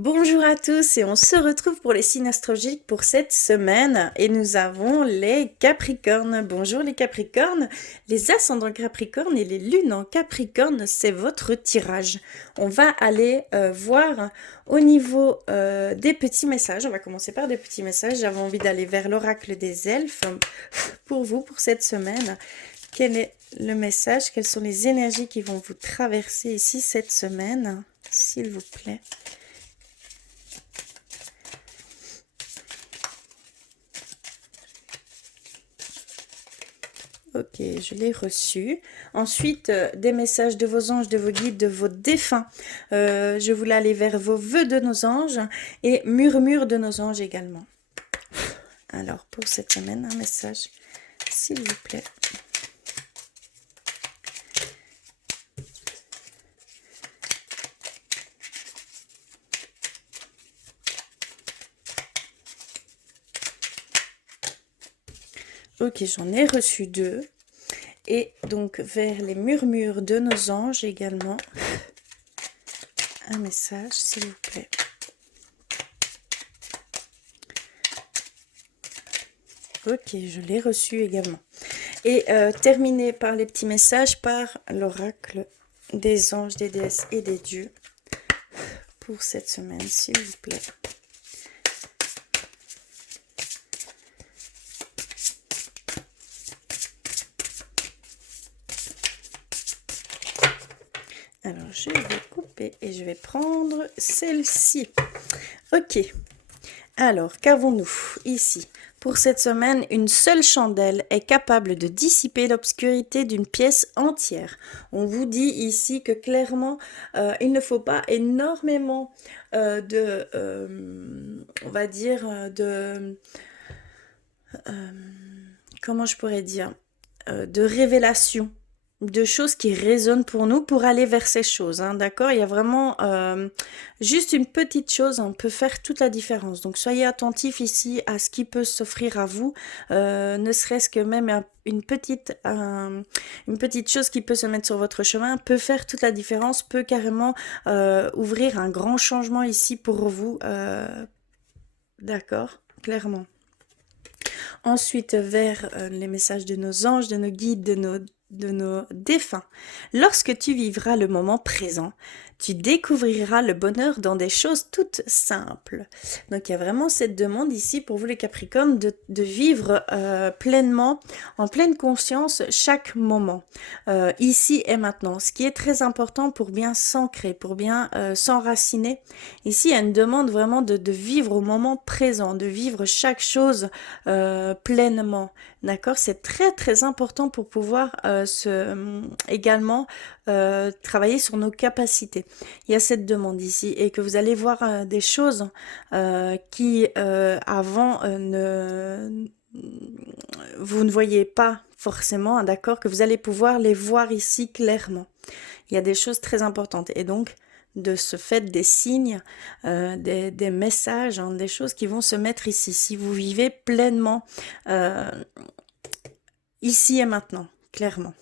Bonjour à tous et on se retrouve pour les signes astrologiques pour cette semaine et nous avons les Capricornes. Bonjour les Capricornes, les ascendants Capricornes et les lunes en Capricorne, c'est votre tirage. On va aller voir au niveau des petits messages. On va commencer par des petits messages. J'avais envie d'aller vers l'oracle des elfes pour vous pour cette semaine. Quel est le message? Quelles sont les énergies qui vont vous traverser ici cette semaine, s'il vous plaît? Ok, je l'ai reçu. Ensuite, des messages de vos anges, de vos guides, de vos défunts. Je voulais aller vers vos vœux de nos anges et murmures de nos anges également. Alors, pour cette semaine, un message, s'il vous plaît. Ok, j'en ai reçu 2. Et donc, vers les murmures de nos anges également. Un message, s'il vous plaît. Ok, je l'ai reçu également. Et terminer par les petits messages par l'oracle des anges, des déesses et des dieux pour cette semaine, s'il vous plaît. Alors, je vais couper et je vais prendre celle-ci. Ok. Alors, qu'avons-nous ici? Pour cette semaine, une seule chandelle est capable de dissiper l'obscurité d'une pièce entière. On vous dit ici que clairement, il ne faut pas énormément on va dire, comment je pourrais dire, de révélation, de choses qui résonnent pour nous pour aller vers ces choses, hein, d'accord? Il y a vraiment juste une petite chose, on peut faire toute la différence. Donc soyez attentifs ici à ce qui peut s'offrir à vous, ne serait-ce que même une petite chose qui peut se mettre sur votre chemin peut faire toute la différence, peut carrément ouvrir un grand changement ici pour vous, d'accord? Clairement. Ensuite, vers les messages de nos anges, de nos guides, de nos défunts. Lorsque tu vivras le moment présent, tu découvriras le bonheur dans des choses toutes simples. Donc il y a vraiment cette demande ici pour vous les Capricornes de vivre pleinement, en pleine conscience chaque moment, ici et maintenant. Ce qui est très important pour bien s'ancrer, pour bien s'enraciner. Ici il y a une demande vraiment de vivre au moment présent, de vivre chaque chose pleinement. D'accord, c'est très très important pour pouvoir également travailler sur nos capacités. Il y a cette demande ici et que vous allez voir des choses qui avant vous ne voyez pas forcément, hein, d'accord, que vous allez pouvoir les voir ici clairement. Il y a des choses très importantes et donc de ce fait des signes, des messages, hein, des choses qui vont se mettre ici. Si vous vivez pleinement ici et maintenant, clairement.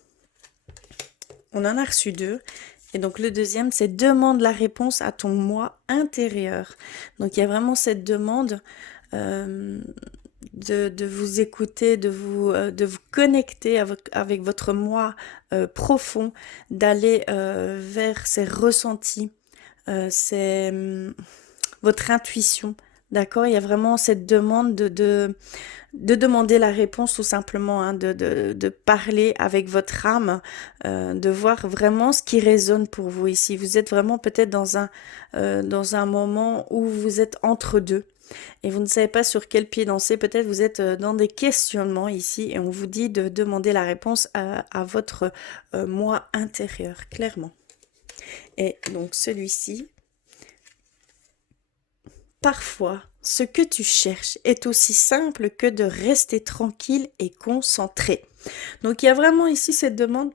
On en a reçu 2. Et donc le deuxième, c'est demande la réponse à ton moi intérieur. Donc il y a vraiment cette demande de vous écouter, de vous connecter avec votre moi profond, d'aller vers ces ressentis, votre intuition. D'accord, il y a vraiment cette demande de demander la réponse tout simplement, hein, de parler avec votre âme, de voir vraiment ce qui résonne pour vous ici. Vous êtes vraiment peut-être dans un moment où vous êtes entre deux et vous ne savez pas sur quel pied danser. Peut-être vous êtes dans des questionnements ici et on vous dit de demander la réponse à votre moi intérieur, clairement. Et donc celui-ci, parfois, ce que tu cherches est aussi simple que de rester tranquille et concentré. Donc il y a vraiment ici cette demande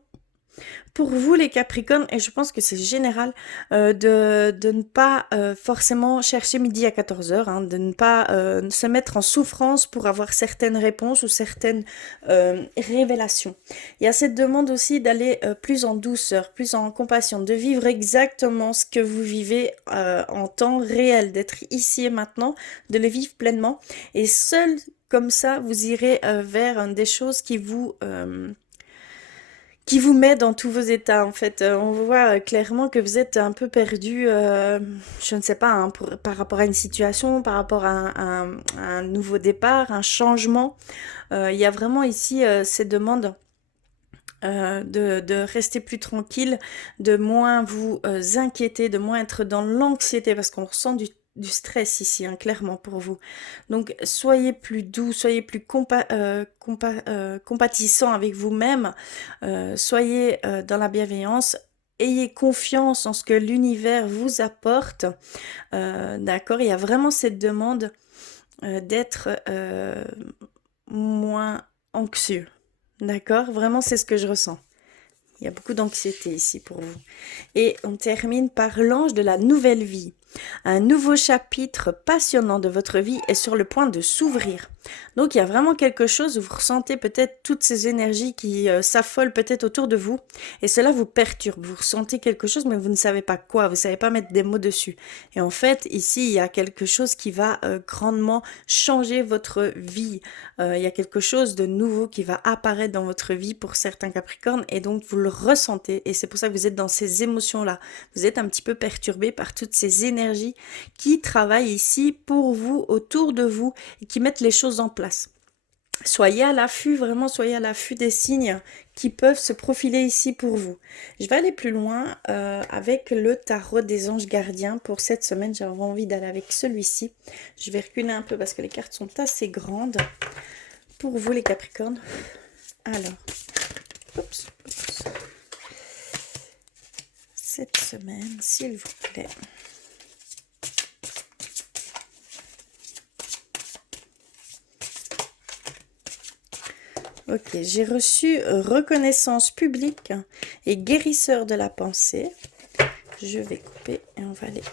Pour vous les Capricornes, et je pense que c'est général, de ne pas forcément chercher midi à 14h, hein, de ne pas se mettre en souffrance pour avoir certaines réponses ou certaines révélations. Il y a cette demande aussi d'aller plus en douceur, plus en compassion, de vivre exactement ce que vous vivez en temps réel, d'être ici et maintenant, de le vivre pleinement. Et seul comme ça, vous irez vers des choses qui vous met dans tous vos états en fait. On voit clairement que vous êtes un peu perdu, je ne sais pas, hein, par rapport à une situation, par rapport à un nouveau départ, un changement. Il y a vraiment ici ces demandes de rester plus tranquille, de moins vous inquiéter, de moins être dans l'anxiété, parce qu'on ressent du stress ici, hein, clairement pour vous. Donc soyez plus doux, soyez plus compatissant avec vous-même, soyez dans la bienveillance. Ayez confiance en ce que l'univers vous apporte. D'accord, il y a vraiment cette demande d'être moins anxieux. D'accord, vraiment c'est ce que je ressens. Il y a beaucoup d'anxiété ici pour vous. Et on termine par l'ange de la nouvelle vie. Un nouveau chapitre passionnant de votre vie est sur le point de s'ouvrir. Donc il y a vraiment quelque chose où vous ressentez peut-être toutes ces énergies qui s'affolent peut-être autour de vous et cela vous perturbe. Vous ressentez quelque chose mais vous ne savez pas quoi, vous ne savez pas mettre des mots dessus. Et en fait ici il y a quelque chose qui va grandement changer votre vie. Il y a quelque chose de nouveau qui va apparaître dans votre vie pour certains Capricornes et donc vous le ressentez et c'est pour ça que vous êtes dans ces émotions-là. Vous êtes un petit peu perturbé par toutes ces énergies qui travaillent ici pour vous, autour de vous et qui mettent les choses en place. Soyez à l'affût, vraiment soyez à l'affût des signes qui peuvent se profiler ici pour vous. Je vais aller plus loin avec le tarot des anges gardiens pour cette semaine. J'avais envie d'aller avec celui-ci. Je vais reculer un peu parce que les cartes sont assez grandes. Pour vous les Capricornes. Alors, oups. Cette semaine, s'il vous plaît. Ok, j'ai reçu reconnaissance publique et guérisseur de la pensée. Je vais couper et on va aller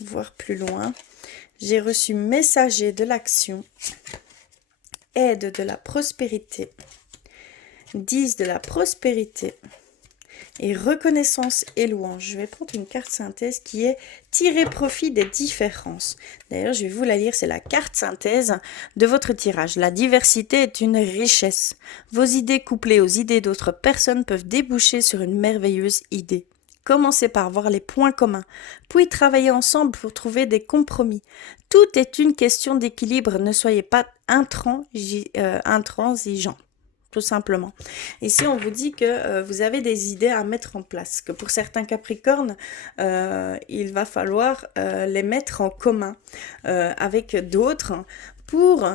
voir plus loin. J'ai reçu messager de l'action, aide de la prospérité, 10 de la prospérité et reconnaissance et louange. Je vais prendre une carte synthèse qui est tirer profit des différences. D'ailleurs, je vais vous la lire, c'est la carte synthèse de votre tirage. La diversité est une richesse. Vos idées couplées aux idées d'autres personnes peuvent déboucher sur une merveilleuse idée. Commencez par voir les points communs, puis travaillez ensemble pour trouver des compromis. Tout est une question d'équilibre, ne soyez pas intransigeants. Tout simplement. Ici, on vous dit que vous avez des idées à mettre en place, que pour certains Capricornes, il va falloir les mettre en commun avec d'autres pour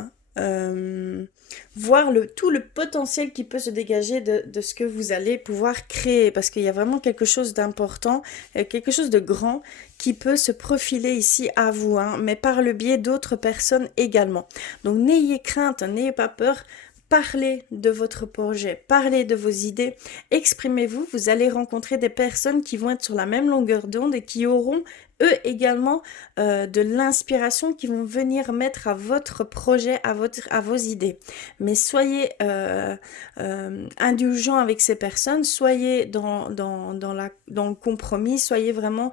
voir tout le potentiel qui peut se dégager de ce que vous allez pouvoir créer, parce qu'il y a vraiment quelque chose d'important, quelque chose de grand qui peut se profiler ici à vous, hein, mais par le biais d'autres personnes également. Donc n'ayez crainte, n'ayez pas peur. Parlez de votre projet, parlez de vos idées, exprimez-vous, vous allez rencontrer des personnes qui vont être sur la même longueur d'onde et qui auront eux également de l'inspiration qui vont venir mettre à votre projet, à vos idées. Mais soyez indulgents avec ces personnes, soyez dans le compromis, soyez vraiment,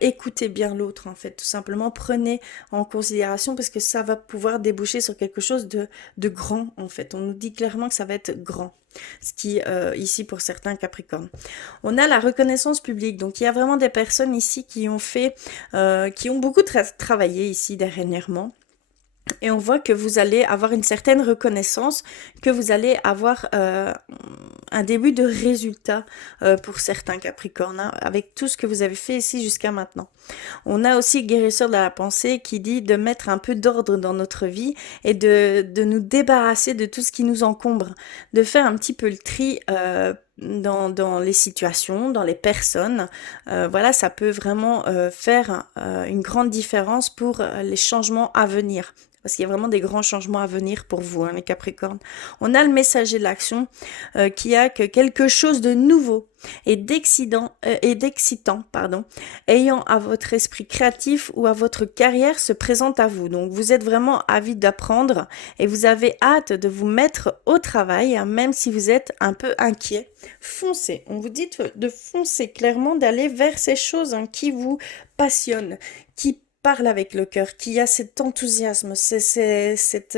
écoutez bien l'autre en fait, tout simplement, prenez en considération parce que ça va pouvoir déboucher sur quelque chose de grand en fait. On nous dit clairement que ça va être grand. Ce qui, ici, pour certains Capricornes. On a la reconnaissance publique. Donc, il y a vraiment des personnes ici qui ont fait, qui ont beaucoup travaillé ici dernièrement. Et on voit que vous allez avoir une certaine reconnaissance, que vous allez avoir un début de résultat pour certains Capricornes, hein, avec tout ce que vous avez fait ici jusqu'à maintenant. On a aussi guérisseur de la pensée qui dit de mettre un peu d'ordre dans notre vie et de nous débarrasser de tout ce qui nous encombre, de faire un petit peu le tri dans les situations, dans les personnes. Voilà, ça peut vraiment faire une grande différence pour les changements à venir. Parce qu'il y a vraiment des grands changements à venir pour vous, hein, les Capricornes. On a le messager de l'action qui a que quelque chose de nouveau et d'excitant, ayant à votre esprit créatif ou à votre carrière se présente à vous. Donc vous êtes vraiment avide d'apprendre et vous avez hâte de vous mettre au travail, hein, même si vous êtes un peu inquiet. Foncez. On vous dit de foncer clairement, d'aller vers ces choses, hein, qui vous passionnent, qui parle avec le cœur, qui a cet enthousiasme, cette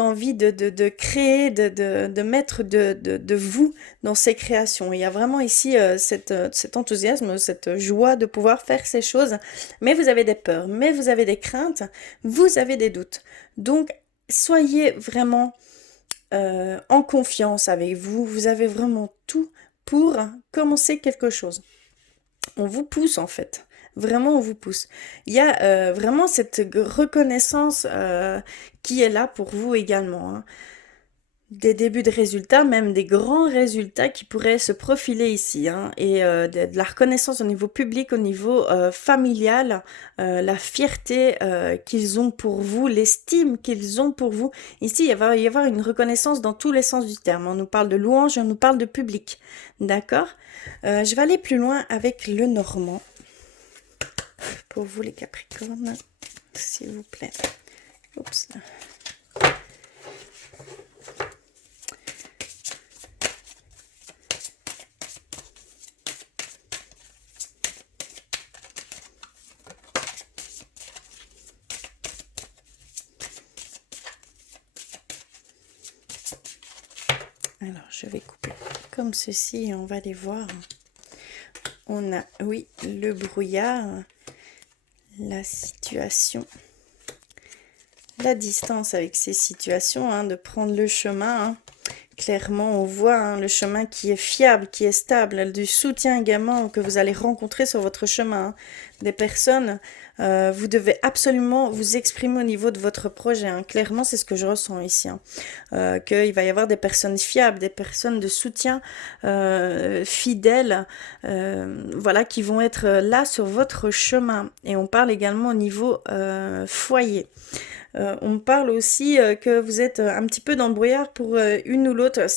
envie de créer, de mettre de vous dans ces créations. Il y a vraiment ici cet enthousiasme, cette joie de pouvoir faire ces choses, mais vous avez des peurs, mais vous avez des craintes, vous avez des doutes. Donc, soyez vraiment en confiance avec vous, vous avez vraiment tout pour commencer quelque chose. On vous pousse en fait. Vraiment, on vous pousse. Il y a vraiment cette reconnaissance qui est là pour vous également, hein. Des débuts de résultats, même des grands résultats qui pourraient se profiler ici, hein. Et de la reconnaissance au niveau public, au niveau familial, la fierté qu'ils ont pour vous, l'estime qu'ils ont pour vous. Ici, il va y avoir une reconnaissance dans tous les sens du terme. On nous parle de louange, on nous parle de public. D'accord? Je vais aller plus loin avec le normand. Pour vous les Capricornes, s'il vous plaît. Oups. Alors, je vais couper comme ceci et on va les voir. On a, oui, le brouillard, la situation, la distance avec ces situations, hein, de prendre le chemin, hein. Clairement, on voit, hein, le chemin qui est fiable, qui est stable, du soutien également que vous allez rencontrer sur votre chemin, hein. Des personnes, vous devez absolument vous exprimer au niveau de votre projet, hein. Clairement, c'est ce que je ressens ici, hein. Qu'il va y avoir des personnes fiables, des personnes de soutien fidèles, voilà, qui vont être là sur votre chemin. Et on parle également au niveau foyer. On parle aussi que vous êtes un petit peu dans le brouillard pour une ou l'autre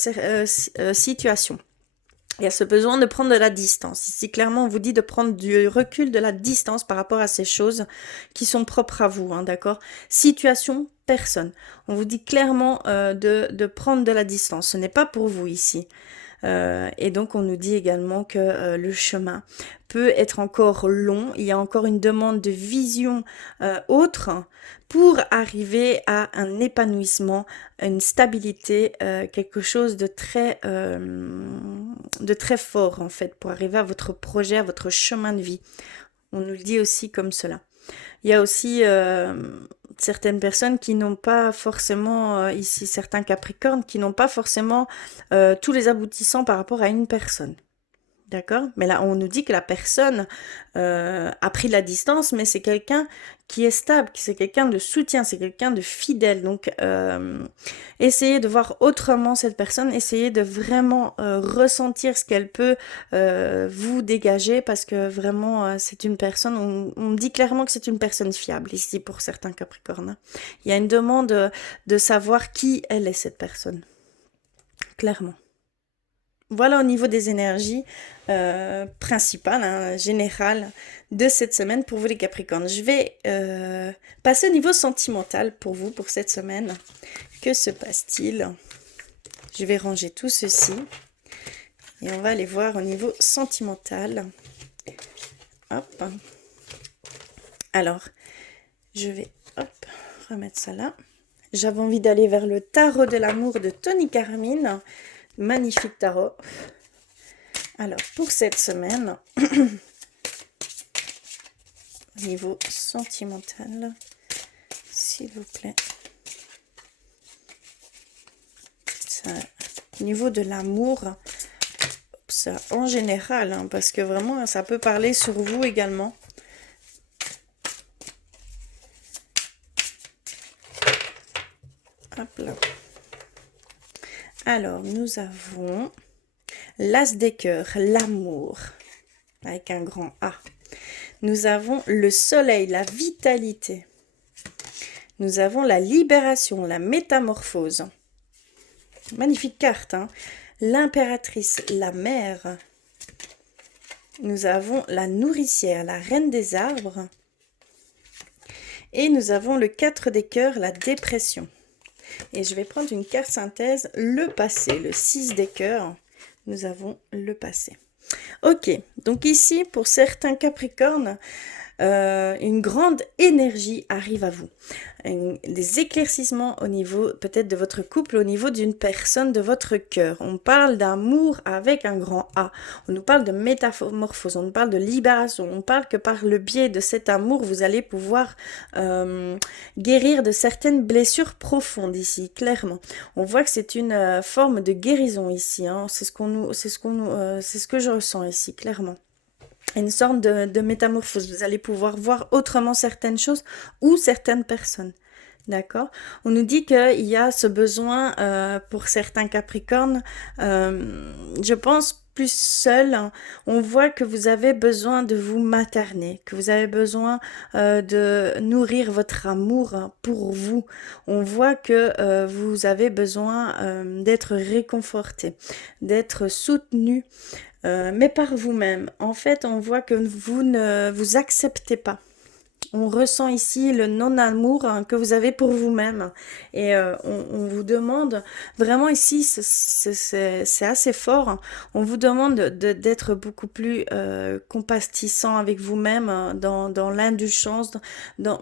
situation. Il y a ce besoin de prendre de la distance. Ici, clairement, on vous dit de prendre du recul, de la distance par rapport à ces choses qui sont propres à vous, hein, d'accord? Situation, personne. On vous dit clairement de prendre de la distance. Ce n'est pas pour vous ici. Et donc, on nous dit également que le chemin peut être encore long. Il y a encore une demande de vision autre pour arriver à un épanouissement, une stabilité, quelque chose de très fort en fait, pour arriver à votre projet, à votre chemin de vie. On nous le dit aussi comme cela. Il y a aussi certaines personnes qui n'ont pas forcément, ici certains Capricornes, qui n'ont pas forcément tous les aboutissants par rapport à une personne. D'accord? Mais là, on nous dit que la personne a pris de la distance, mais c'est quelqu'un qui est stable, c'est quelqu'un de soutien, c'est quelqu'un de fidèle. Donc, essayez de voir autrement cette personne, essayez de vraiment ressentir ce qu'elle peut vous dégager, parce que vraiment, c'est une personne, on me dit clairement que c'est une personne fiable, ici, pour certains Capricornes. Il y a une demande de savoir qui elle est, cette personne. Clairement. Voilà au niveau des énergies principales, hein, générales de cette semaine pour vous les Capricornes. Je vais passer au niveau sentimental pour vous pour cette semaine. Que se passe-t-il? Je vais ranger tout ceci et on va aller voir au niveau sentimental. Hop. Alors, je vais remettre ça là. J'avais envie d'aller vers le tarot de l'amour de Tony Carmine. Magnifique tarot. Alors, pour cette semaine, au niveau sentimental, s'il vous plaît. Ça, au niveau de l'amour, ça en général, hein, parce que vraiment, ça peut parler sur vous également. Hop là. Alors, nous avons l'As des cœurs, l'amour, avec un grand A. Nous avons le soleil, la vitalité. Nous avons la libération, la métamorphose. Magnifique carte, hein. L'impératrice, la mère. Nous avons la nourricière, la reine des arbres. Et nous avons le 4 des cœurs, la dépression. Et je vais prendre une carte synthèse, le passé, le 6 des cœurs. Nous avons le passé. Ok, donc ici, pour certains Capricornes, une grande énergie arrive à vous. Des éclaircissements au niveau peut-être de votre couple, au niveau d'une personne de votre cœur. On parle d'amour avec un grand A. On nous parle de métamorphose, on nous parle de libération. On parle que par le biais de cet amour, vous allez pouvoir guérir de certaines blessures profondes ici, clairement. On voit que c'est une forme de guérison ici. Hein. C'est ce que je ressens ici, clairement. Une sorte de métamorphose. Vous allez pouvoir voir autrement certaines choses ou certaines personnes. D'accord? On nous dit qu'il y a ce besoin pour certains Capricornes, je pense plus seul. On voit que vous avez besoin de vous materner, que vous avez besoin de nourrir votre amour pour vous. On voit que vous avez besoin d'être réconforté, d'être soutenu. Mais par vous-même. En fait, on voit que vous ne vous acceptez pas. On ressent ici le non-amour que vous avez pour vous-même. Et on vous demande, vraiment ici, c'est assez fort. On vous demande d'être beaucoup plus compatissant avec vous-même dans l'indulgence,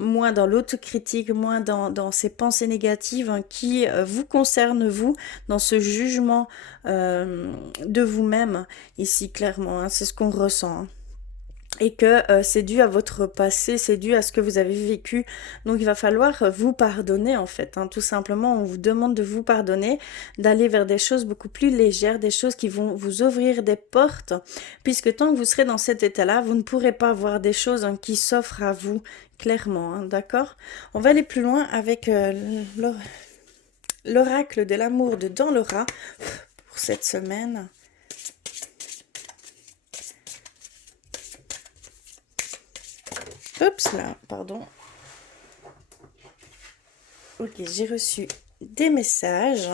moins dans l'autocritique, moins dans ces pensées négatives qui vous concernent, vous, dans ce jugement de vous-même, ici, clairement. Hein, c'est ce qu'on ressent. Hein. Et que c'est dû à votre passé, c'est dû à ce que vous avez vécu. Donc il va falloir vous pardonner en fait. Hein. Tout simplement, on vous demande de vous pardonner, d'aller vers des choses beaucoup plus légères, des choses qui vont vous ouvrir des portes, puisque tant que vous serez dans cet état-là, vous ne pourrez pas voir des choses qui s'offrent à vous, clairement. Hein, d'accord? On va aller plus loin avec l'oracle de l'amour de Dans Laura pour cette semaine. Oups là, pardon. Ok, j'ai reçu des messages,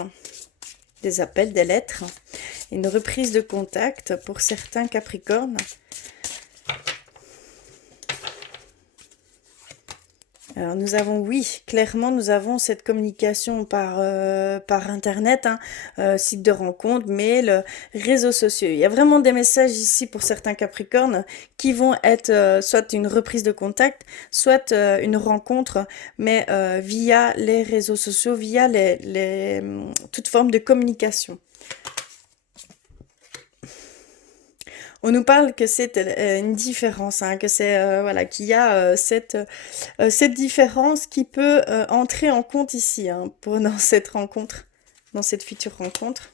des appels, des lettres, une reprise de contact pour certains Capricornes. Alors nous avons, oui, clairement nous avons cette communication par internet, hein, site de rencontre, mail, réseaux sociaux. Il y a vraiment des messages ici pour certains Capricornes qui vont être soit une reprise de contact, soit une rencontre, mais via les réseaux sociaux, via toute forme de communication. On nous parle que c'est une différence, hein, que c'est voilà, qu'il y a cette différence qui peut entrer en compte ici, hein, dans cette rencontre, dans cette future rencontre.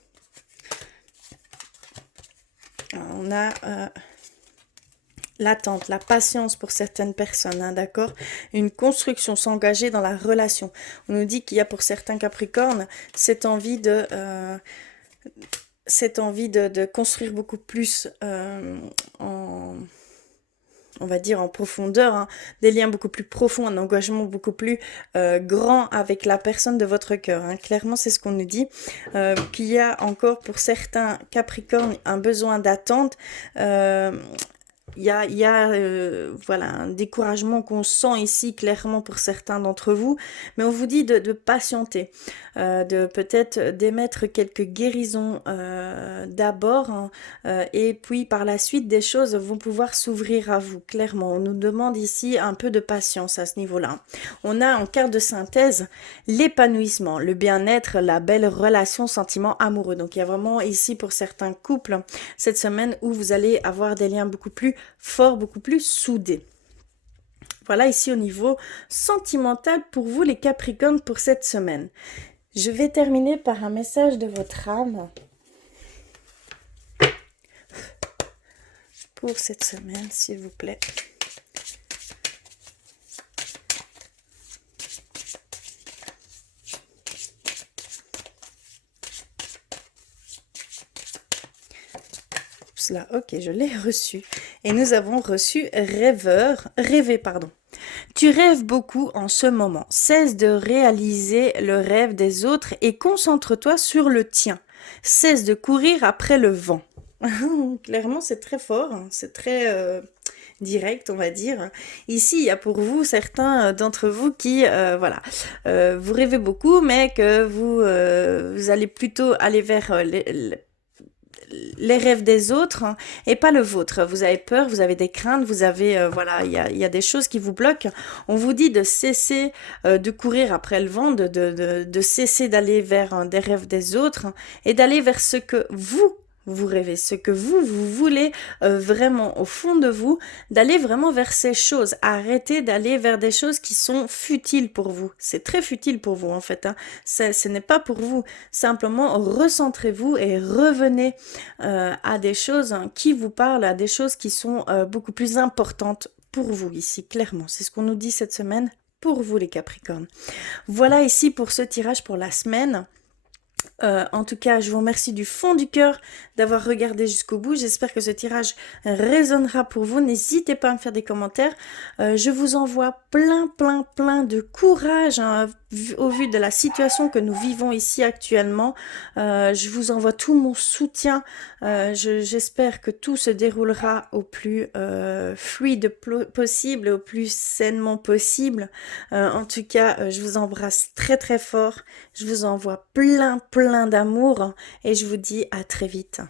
On a l'attente, la patience pour certaines personnes, hein, d'accord? Une construction, s'engager dans la relation. On nous dit qu'il y a pour certains Capricornes cette envie de construire beaucoup plus on va dire en profondeur, hein, des liens beaucoup plus profonds, un engagement beaucoup plus grand avec la personne de votre cœur. Hein. Clairement, c'est ce qu'on nous dit, qu'il y a encore pour certains Capricornes un besoin d'attente. Il y a voilà, un découragement qu'on sent ici clairement pour certains d'entre vous, mais on vous dit de patienter, de peut-être d'émettre quelques guérisons d'abord, hein, et puis par la suite des choses vont pouvoir s'ouvrir à vous, clairement. On nous demande ici un peu de patience à ce niveau-là. On a en carte de synthèse l'épanouissement, le bien-être, la belle relation, sentiment amoureux. Donc il y a vraiment ici pour certains couples cette semaine où vous allez avoir des liens beaucoup plus forts, beaucoup plus soudés. Voilà ici au niveau sentimental pour vous les Capricornes pour cette semaine. Je vais terminer par un message de votre âme pour cette semaine, s'il vous plaît. Là, ok, je l'ai reçu. Et nous avons reçu rêver, pardon. Tu rêves beaucoup en ce moment. Cesse de réaliser le rêve des autres et concentre-toi sur le tien. Cesse de courir après le vent. Clairement, c'est très fort, hein, c'est très direct, on va dire. Ici, il y a pour vous certains d'entre vous qui, voilà, vous rêvez beaucoup, mais que vous allez plutôt aller vers les rêves des autres, hein, et pas le vôtre. Vous avez peur, vous avez des craintes, vous avez, voilà, il y a des choses qui vous bloquent. On vous dit de cesser de courir après le vent, de cesser d'aller vers des rêves des autres, hein, et d'aller vers ce que vous rêvez, ce que vous voulez vraiment au fond de vous, d'aller vraiment vers ces choses. Arrêtez d'aller vers des choses qui sont futiles pour vous. C'est très futile pour vous en fait, hein. Ce n'est pas pour vous. Simplement, recentrez-vous et revenez à des choses, hein, qui vous parlent, à des choses qui sont beaucoup plus importantes pour vous ici, clairement. C'est ce qu'on nous dit cette semaine pour vous les Capricornes. Voilà ici pour ce tirage pour la semaine. En tout cas, je vous remercie du fond du cœur d'avoir regardé jusqu'au bout. J'espère que ce tirage résonnera pour vous. N'hésitez pas à me faire des commentaires. Je vous envoie plein de courage, hein, au vu de la situation que nous vivons ici actuellement. Je vous envoie tout mon soutien. J'espère que tout se déroulera au plus fluide possible, au plus sainement possible. En tout cas, je vous embrasse très fort. Je vous envoie plein d'amour et je vous dis à très vite.